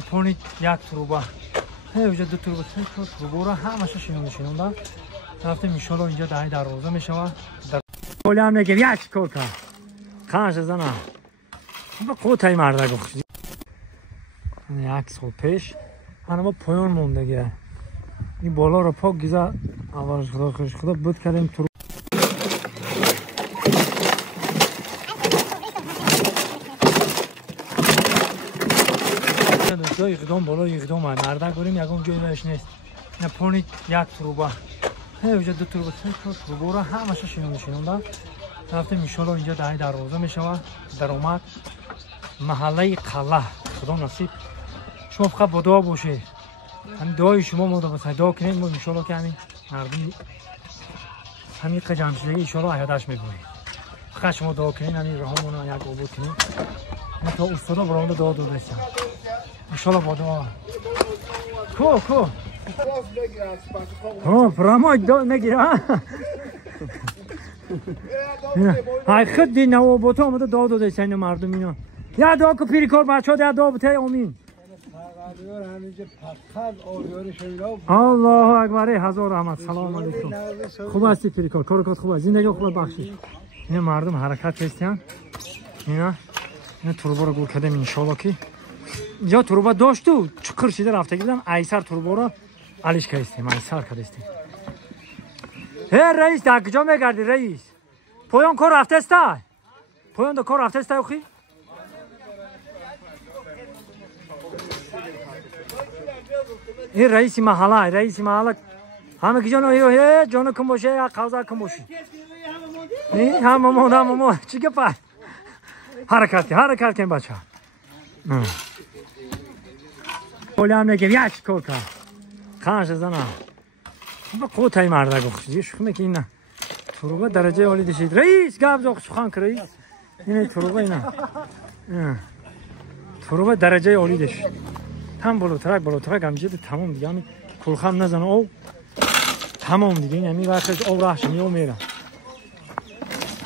پونی یک تروبه اینجا دو تروبه تروبه را همش شینونده رفتیم ان شاء الله اینجا در روزه میشود کلی هم نگیر یک کار کن خانش زنم با قوتای مرده گفت یک سال پیش هنما پایان موندگیه این بالا رو پاک گیزه اولش خدا خوش خدا بود کردیم تو دوستا اقدام بالا اقدام مرده گوریم یکم جای بهش نیست نه پونی یک تروبه اینجا دو تروبه تروبه را همش شینونده رفتیم ان شاء الله اینجا در روزه میشود در اومد محله قلعه خدا نصیب شما فقط با دعا باشید همین دعای شما ما دعا کنید ما ان شاء الله که همین مردم همین جمشیدگی ان شاء الله عیادش میبریم فقط شما دعا کنید همین راهمون رو یک عبور کنید من تا استادا برام دعا دستم ان شاء الله با دعا برامو دعا نگیر های خود دی نو با تو آمده دعا دستن مردم اینا یا دعا که پیری کار بچه ها در دعا بته آمین الله اکبر هزار رحمت سلام علیکم خوب هستی پیری کار کارت خوب است زندگی خوب بخشید این مردم حرکت هستن اینا تروبه رو گور کردیم ان شاء الله که اینجا تروبه داشت و چقدر شده رفته گیدن ایسر تروبه رو علیش کردیم ایسر کردیم رئیس در کجا میگردی رئیس پایان کار رفته است پایان دو کار رفته است اخی این رئیس محله همه کی جانو جانو کم باشه یا قوزا کم باشه این همه چی گفت حرکت کن بچه کلی هم نگیر یک کار کن خانش زنم با قوتای مرده گفت شخمه که این تروبه درجه عالی داشتید رئیس گفت زاخ سخن که رئیس این تروبه اینا تروبه درجه عالی داشت هم بالاترک هم جد تمام دیگه همین کلخم نزنه او تمام دیگه این همین وقتش او رحش میو میره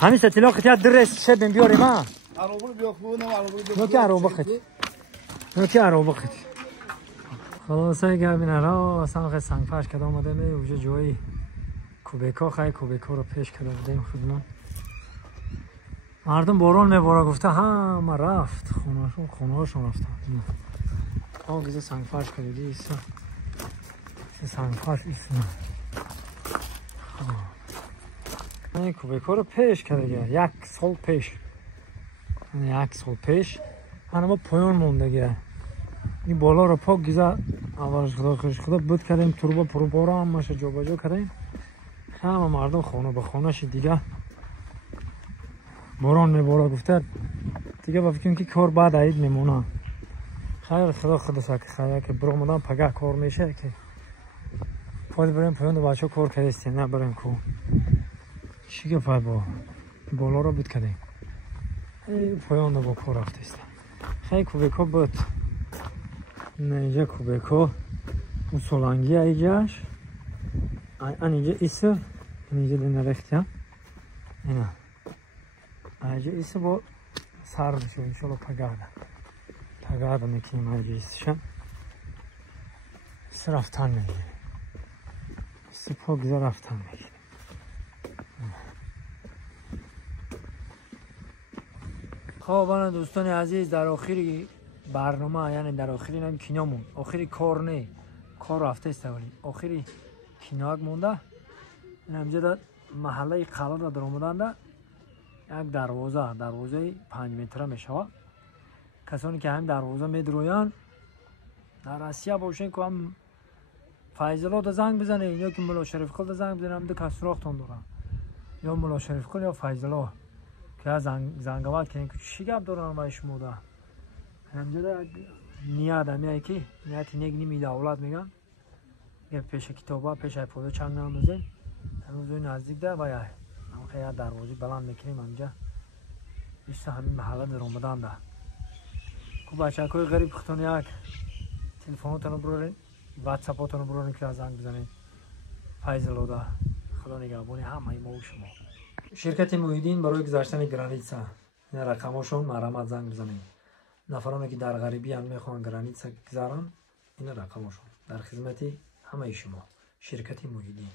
همین ستلاقی ها درست شبن بیاریم ها نوکی عرو بخید خلاصه گربینه را اصلا خیلی سنگ فرش کده آمده می اوجه جایی کوبیکا خیلی کوبیکا رو پیش کده بودیم خودمان مردم باران میباره گفته همه رفت خونه هاشون رفتن آگیزه سنگ فرش کده ایسا سنگ فرش ایسا این کوبیکا رو پیش کده گه یک سال پیش هنما پایان مونده گه این بالا رو پاک گیزه اولش خدا خوش خدا بود کردیم تروبه پروبه رو هم ماشه جا با جا کردیم همه مردم خانه به خانه شد دیگه باران میباره گفته دیگه با فکریم که کار بعد عید میمونه خیر خدا ساکت خیر که برو مدام پگه کار میشه که پاید بریم پایان دو بچه کار کردیم نه بریم کو چی که پاید با بالا رو بود کردیم پایان دو با کار رفته است خیلی کوبیکا بود نه اینجا کوبیکا اون سولانگی ایجاش اینجا ایسه اینجا دونه رختی هم اینا اینجا ایسه با سر بشه انشالله پگرده میکنیم اینجا ایسه ایسه رفتن میگیره ایسه پاگزه رفتن میگیره خب دوستان عزیز در آخری برنامه یعنی در آخری نمی کینامون آخری کار نه کار رفته است ولی آخری کیناک مونده این همجا در محله قلعه را در آمدن یک دروازه 5 متره میشود کسانی که هم دروازه میدرویان در آسیا باشین که هم فیضلات زنگ بزنه یا که ملا شریف خالد زنگ بزنه هم دو کس سراختان دارن یا ملا شریف خالد یا فیضلات که زنگوات کنین که چی گپ دارن با شما ده همجا در نیاد همیه که نیت نگنی میده اولاد میگن یه پیش کتابه پیش ایپوده چنگ نمیزین هنوز نزدیک ده و یا هم خیلی دروازی بلند میکنیم همجا بیشتر همین محله در آمدن ده که بچه های غریب خطان یک تلفونتون برورین واتساپتون برورین که زنگ بزنین فیضلو ده خدا نگهبانی همه ما و شما شرکت محیدین برای گذاشتن گرانیت این رقمشون مرمت زنگ بزنین нафароне ки дар ғарибиянд мехоҳанд граница гузаранд, ин рақамашон дар хизмати ҳамаи шумо, ширкати Муҳиддин.